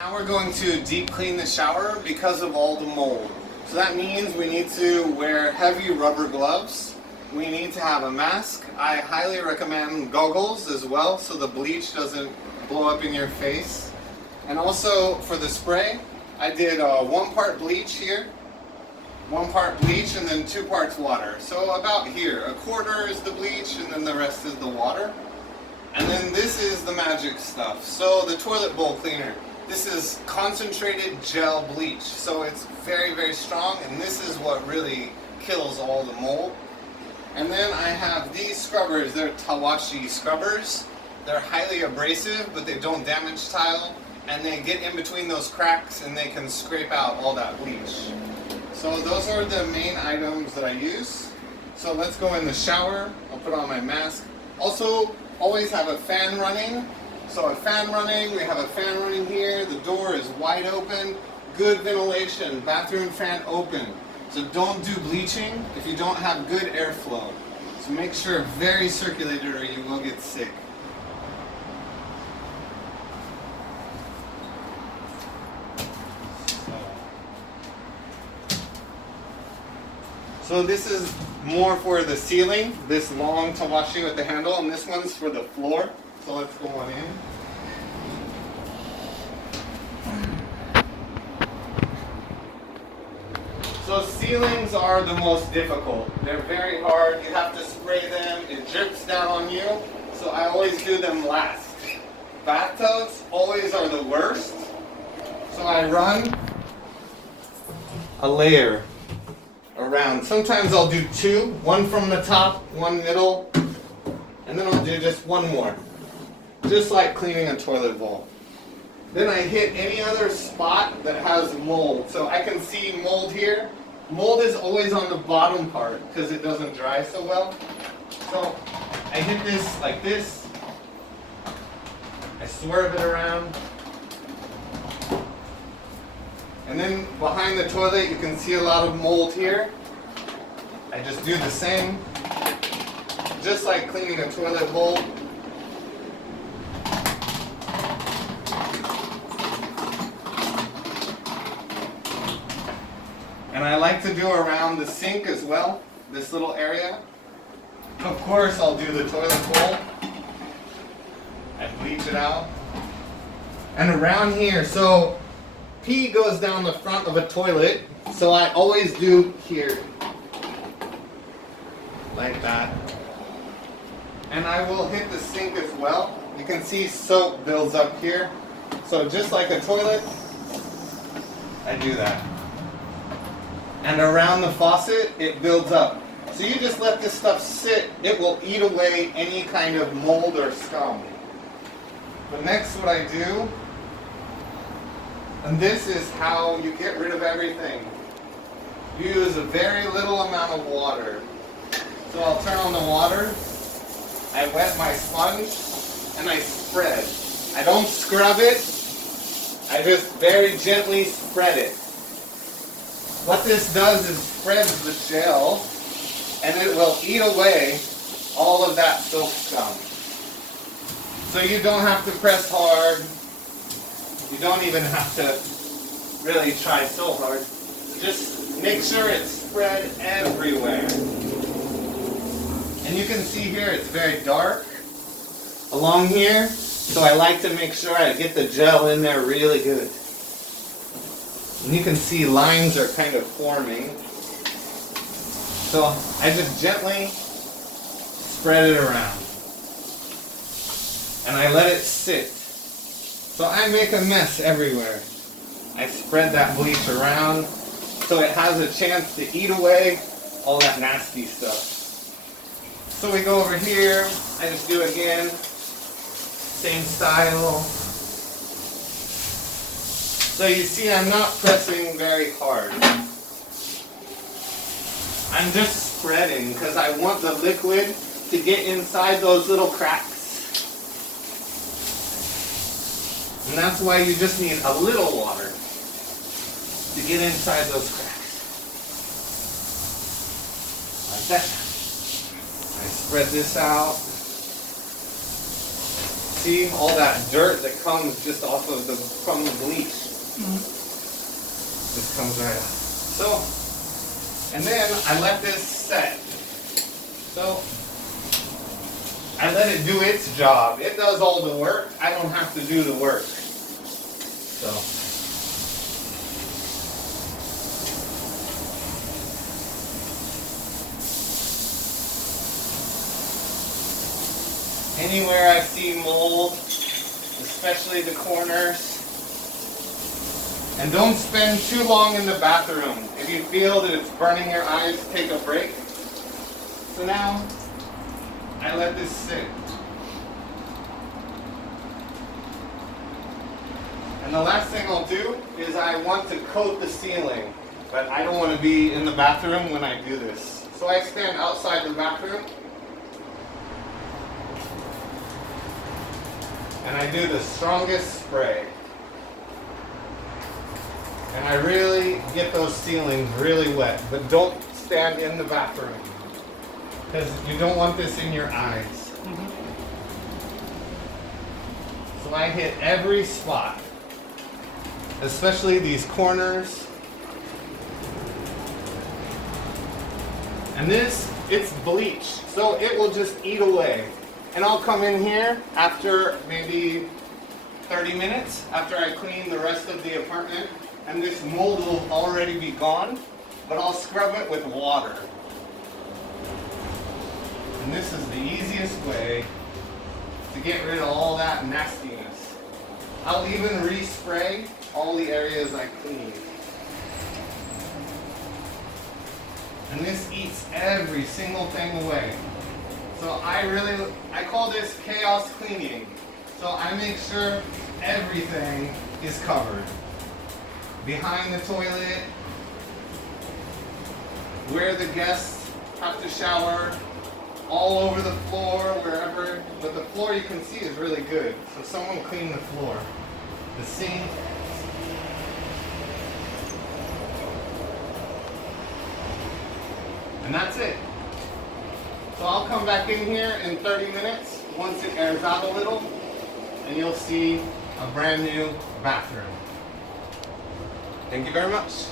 Now we're going to deep clean the shower because of all the mold. So that means we need to wear heavy rubber gloves. We need to have a mask. I highly recommend goggles as well so the bleach doesn't blow up in your face. And also for the spray, I did 1 part bleach here, 1 part bleach, and then 2 parts water. So about here, 1/4 is the bleach and then the rest is the water. And then this is the magic stuff. So the toilet bowl cleaner. This is concentrated gel bleach, so it's very, very strong, and this is what really kills all the mold. And then I have these scrubbers. They're Tawashi scrubbers. They're highly abrasive, but they don't damage tile, and they get in between those cracks and they can scrape out all that bleach. So those are the main items that I use. So let's go in the shower. I'll put on my mask. Also, always have a fan running. So a fan running, we have a fan running here, the door is wide open, good ventilation, bathroom fan open. So don't do bleaching if you don't have good airflow. So make sure very circulated or you will get sick. So this is more for the ceiling, this long tawashi with the handle, and this one's for the floor. So let's go on in. So ceilings are the most difficult. They're very hard. You have to spray them. It drips down on you. So I always do them last. Bathtubs always are the worst. So I run a layer around. Sometimes I'll do 2. 1 from the top, 1 middle, and then I'll do just 1 more. Just like cleaning a toilet bowl. Then I hit any other spot that has mold. So I can see mold here. Mold is always on the bottom part because it doesn't dry so well. So I hit this like this. I swerve it around. And then behind the toilet you can see a lot of mold here. I just do the same. Just like cleaning a toilet bowl. And I like to do around the sink as well, this little area. Of course, I'll do the toilet bowl. I bleach it out. And around here, so pee goes down the front of a toilet, so I always do here. Like that. And I will hit the sink as well. You can see soap builds up here. So just like a toilet, I do that. And around the faucet, it builds up. So you just let this stuff sit, it will eat away any kind of mold or scum. But next what I do, and this is how you get rid of everything. You use a very little amount of water. So I'll turn on the water, I wet my sponge, and I spread. I don't scrub it, I just very gently spread it. What this does is spreads the gel, and it will eat away all of that soap scum. So you don't have to press hard. You don't even have to really try so hard. Just make sure it's spread everywhere. And you can see here it's very dark along here. So I like to make sure I get the gel in there really good. And you can see lines are kind of forming. So I just gently spread it around. And I let it sit. So I make a mess everywhere. I spread that bleach around so it has a chance to eat away all that nasty stuff. So we go over here. I just do again. Same style. So you see I'm not pressing very hard. I'm just spreading because I want the liquid to get inside those little cracks. And that's why you just need a little water to get inside those cracks. Like that. I spread this out. See all that dirt that comes just off of from the bleach. Just comes right out. So, and then I let this set. So, I let it do its job. It does all the work. I don't have to do the work. So. Anywhere I see mold, especially the corners. And don't spend too long in the bathroom. If you feel that it's burning your eyes, take a break. So now, I let this sit. And the last thing I'll do is I want to coat the ceiling, but I don't want to be in the bathroom when I do this. So I stand outside the bathroom and I do the strongest spray. And I really get those ceilings really wet, but don't stand in the bathroom because you don't want this in your eyes. So I hit every spot, especially these corners. And this, it's bleach, so it will just eat away. And I'll come in here after maybe 30 minutes after I clean the rest of the apartment, and this mold will already be gone, but I'll scrub it with water. And this is the easiest way to get rid of all that nastiness. I'll even respray all the areas I clean. And this eats every single thing away. So I call this chaos cleaning. So I make sure everything is covered. Behind the toilet, where the guests have to shower, all over the floor, wherever. But the floor you can see is really good. So someone clean the floor. The sink. And that's it. So I'll come back in here in 30 minutes once it airs out a little, and you'll see a brand new bathroom. Thank you very much.